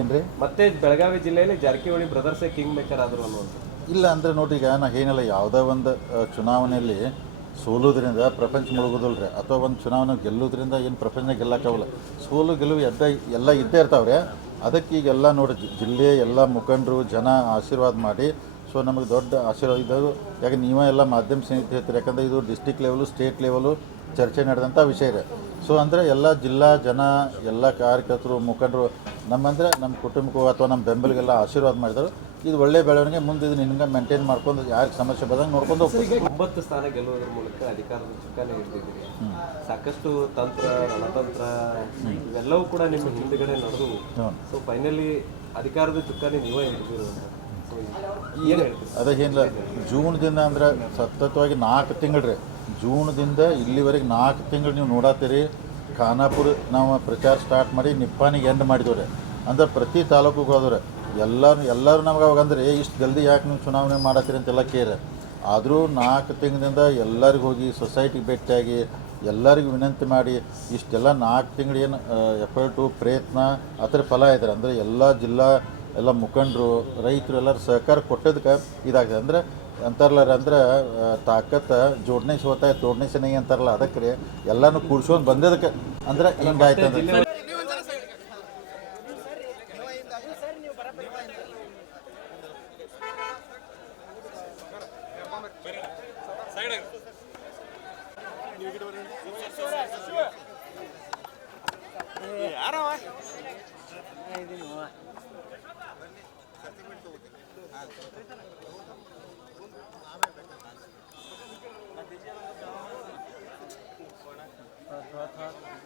ಏನ್ರಿ? ಮತ್ತೆ ಬೆಳಗಾವಿ ಜಿಲ್ಲೆಯಲ್ಲಿ ಜಾರಕಿಹೊಳಿ ಬ್ರದರ್ಸ್ ಕಿಂಗ್ ಮೇಕರ್ ಆದ್ರು ಅನ್ನುವಂಥದ್ದು. ಇಲ್ಲ ಅಂದ್ರೆ ನೋಡಿ ಈಗ ನಾ ಏನಿಲ್ಲ ಯಾವುದೇ ಒಂದು ಚುನಾವಣೆಯಲ್ಲಿ ಸೋಲೋದ್ರಿಂದ ಪ್ರಪಂಚ ಮುಳುಗೋದಿಲ್ಲ ರೀ ಅಥವಾ ಒಂದು ಚುನಾವಣೆ ಗೆಲ್ಲೋದ್ರಿಂದ ಏನು ಪ್ರಪಂಚ ಗೆಲ್ಲಕ್ಕಾಗಲ್ಲ. ಸೋಲು ಗೆಲುವು ಎದ್ದ ಎಲ್ಲ ಇದ್ದೇ ಇರ್ತಾವ್ರೆ. ಅದಕ್ಕೆ ಈಗೆಲ್ಲ ನೋಡಿ ಜಿಲ್ಲೆ ಜಿಲ್ಲೆಯ ಎಲ್ಲ ಮುಖಂಡರು ಜನ ಆಶೀರ್ವಾದ ಮಾಡಿ ಸೊ ನಮಗೆ ದೊಡ್ಡ ಆಶೀರ್ವಾದ ಇದ್ದಾಗ ಯಾಕೆ ನೀವೇ ಎಲ್ಲ ಮಾಧ್ಯಮ ಸ್ನೇಹಿತರು ಹೇಳ್ತೀರಿ. ಯಾಕಂದರೆ ಇದು ಡಿಸ್ಟಿಕ್ ಲೆವೆಲು ಸ್ಟೇಟ್ ಲೆವೆಲು ಚರ್ಚೆ ನಡೆದಂಥ ವಿಷಯ ಇದೆ ಸೊ ಅಂದರೆ ಎಲ್ಲ ಜಿಲ್ಲಾ ಜನ ಎಲ್ಲ ಕಾರ್ಯಕರ್ತರು ಮುಖಂಡರು ನಮ್ಮಂದರೆ ನಮ್ಮ ಕುಟುಂಬಕ್ಕೂ ಅಥವಾ ನಮ್ಮ ಬೆಂಬಲಿಗೆಲ್ಲ ಆಶೀರ್ವಾದ ಮಾಡಿದರು. ಇದು ಒಳ್ಳೆ ಬೆಳವಣಿಗೆ ಮುಂದೆ ಇದು ನಿನ್ಗೆ ಮೇಂಟೈನ್ ಮಾಡ್ಕೊಂಡು ಯಾರಿಗೆ ಸಮಸ್ಯೆ ಬಂದಂಗೆ ನೋಡ್ಕೊಂಡು ಹೋಗ್ತೀವಿ ಒಂಬತ್ತು ಸ್ಥಾನ ಗೆಲ್ಲುವುದರ ಮೂಲಕ ಅಧಿಕಾರದ ಚುಕ್ಕಾನೆ ಇರ್ತಿದ್ದೀರಿ ಸಾಕಷ್ಟು ತಂತ್ರ ರಣತಂತ್ರ ಇವೆಲ್ಲವೂ ಕೂಡ ನಿಮ್ಮ ಹಿಂದುಗಡೆ ನಡೆದು ಸೊ ಫೈನಲಿ ಅಧಿಕಾರದ ಚುಕ್ಕಾನೆ ನೀವೇ ಹಿಡಿದಿರು ಅದೇ ಏನಿಲ್ಲ ದಿನ ಅಂದ್ರೆ ಸತತವಾಗಿ ನಾಲ್ಕು ತಿಂಗಳು ರೀ. ಜೂನ್ದಿಂದ ಇಲ್ಲಿವರೆಗೆ ನಾಲ್ಕು ತಿಂಗಳು ನೀವು ನೋಡತ್ತೀರಿ ಖಾನಾಪುರ ನಾವು ಪ್ರಚಾರ ಸ್ಟಾರ್ಟ್ ಮಾಡಿ ನಿಪ್ಪಾನಿಗೆ ಎಂಡ್ ಮಾಡಿದವ್ರೆ. ಅಂದ್ರೆ ಪ್ರತಿ ತಾಲೂಕಿಗೆ ಹೋದವ್ರೆ. ಎಲ್ಲರೂ ಎಲ್ಲರೂ ನಮ್ಗೆ ಅವಾಗ ಅಂದ್ರೆ ಇಷ್ಟು ಜಲ್ದಿ ಯಾಕೆ ನೀವು ಚುನಾವಣೆ ಮಾಡತ್ತೀರಿ ಅಂತೆಲ್ಲ ಕೇರ ಆದರೂ ನಾಲ್ಕು ತಿಂಗಳಿಂದ ಎಲ್ಲರಿಗೂ ಹೋಗಿ ಸೊಸೈಟಿಗೆ ಭೇಟಿಯಾಗಿ ಎಲ್ಲರಿಗೂ ವಿನಂತಿ ಮಾಡಿ, ಇಷ್ಟೆಲ್ಲ ನಾಲ್ಕು ತಿಂಗಳು ಏನು ಎಫರ್ಟು ಪ್ರಯತ್ನ ಅದರ ಫಲ ಇದ್ದಾರೆ ಅಂದರೆ ಎಲ್ಲ ಜಿಲ್ಲಾ ಎಲ್ಲ ಮುಖಂಡರು, ರೈತರು ಎಲ್ಲರೂ ಸಹಕಾರ ಕೊಟ್ಟದಕ್ಕೆ ಇದಾಗಿದೆ ಅಂದರೆ ಅಂತಾರಲ್ಲ ಅಂದ್ರೆ ತಾಕತ್ ತಾಕತ್ತ ಜೋಡಣೆ ಸೋತಾಯ ತೋಡಣೆ ಸೆನಗಿ ಅಂತಾರಲ್ಲ ಅದಕ್ಕೆ ರೀ ಎಲ್ಲನೂ ಕೂಡ್ಸ್ಕೊಂಡು ಬಂದದಕ್ಕೆ ಅಂದ್ರೆ ಹಿಂಗಾಯ್ತು ಅಂದ್ರೆ অর্থাৎ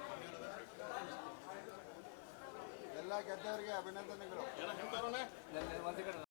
ಗೆದ್ದವರಿಗೆ ಅಭಿನಂದನೆಗಳು